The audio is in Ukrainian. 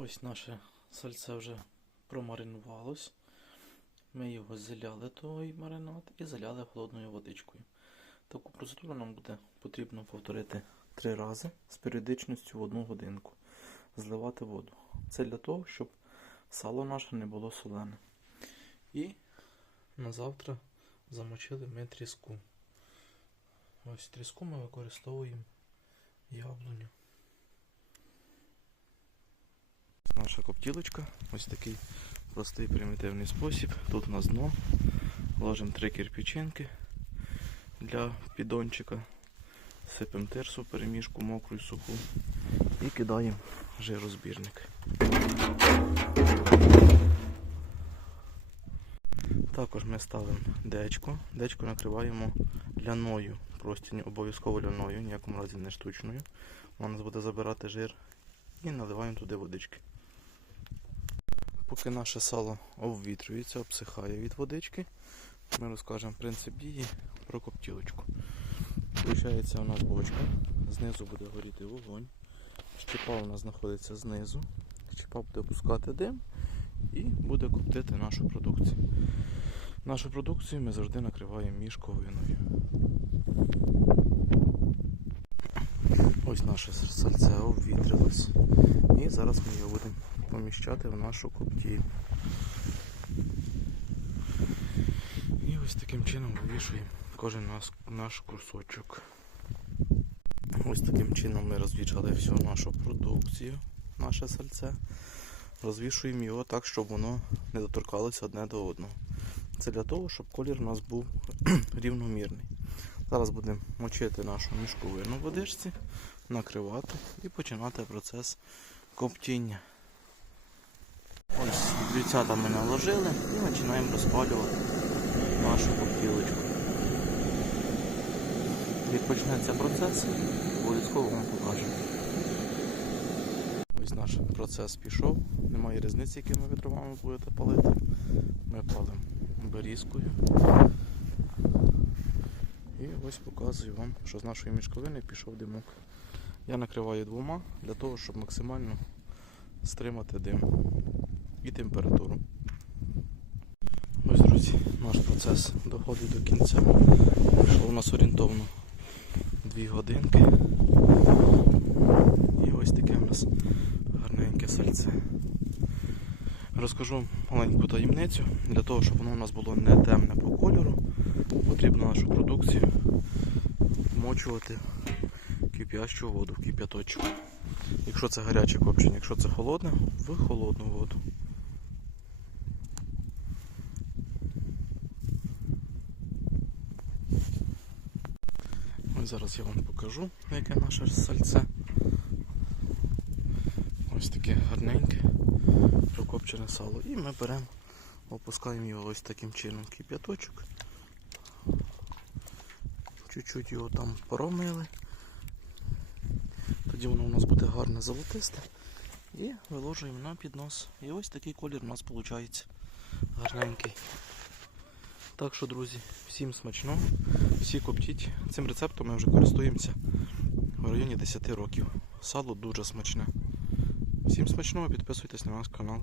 Ось наше сальце вже промаринувалось. Ми його заляли той маринад і заляли холодною водичкою. Таку процедуру нам буде потрібно повторити три рази з періодичністю в одну годинку. Зливати воду. Це для того, щоб сало наше не було солене. І на завтра замочили ми тріску. Ось тріску ми використовуємо яблуню. Наша коптілочка. Ось такий простий примітивний спосіб. Тут у нас дно. Ложимо три кирпичинки для піддончика. Сипемо тирсу, перемішку мокру і суху. І кидаємо жирозбірник. Також ми ставимо дечко. Дечко накриваємо ляною. Простінь обов'язково ляною, ніякому разі не штучною. Вона нас буде забирати жир. І наливаємо туди водички. Поки наше сало обвітрюється, обсихає від водички, ми розкажемо принцип дії про коптілочку. Получається у нас бочка, знизу буде горіти вогонь, щепа у нас знаходиться знизу, щепа буде пускати дим і буде коптити нашу продукцію. Нашу продукцію ми завжди накриваємо мішковиною. Ось наше сальце обвітрилось. І зараз ми його будемо поміщати в нашу коптіль. І ось таким чином вивішуємо кожен наш, наш кусочок. Ось таким чином ми розвішали всю нашу продукцію, наше сальце. Розвішуємо його так, щоб воно не доторкалося одне до одного. Це для того, щоб колір у нас був рівномірний. Зараз будемо мочити нашу мішковину в водичці, накривати і починати процес коптіння. Дівцята ми наложили і починаємо розпалювати нашу коптілочку. Як почнеться процес, обов'язково вам покажемо. Ось наш процес пішов. Немає різниці, якими ви будете палити. Ми палимо берізкою. І ось показую вам, що з нашої мішковини пішов димок. Я накриваю двома для того, щоб максимально стримати дим і температуру. Ось, друзі, наш процес доходить до кінця. Пройшло у нас орієнтовно 2 годинки. І ось таке у нас гарненьке сальце. Розкажу маленьку таємницю. Для того, щоб воно у нас було не темне по кольору, потрібно нашу продукцію вмочувати в кип'ящу воду, в кип'яточок. Якщо це гаряче копчення, якщо це холодне, в холодну воду. Зараз я вам покажу, яке наше сальце. Ось таке гарненьке, прокопчене сало. І ми беремо, опускаємо його ось таким чином кип'яточок. Чуть-чуть його там поромили. Тоді воно у нас буде гарне золотисте. І виложуємо на піднос. І ось такий колір у нас виходить гарненький. Так що, друзі, всім смачно, всі коптіть. Цим рецептом ми вже користуємося в районі 10 років. Сало дуже смачне. Всім смачного, підписуйтесь на наш канал.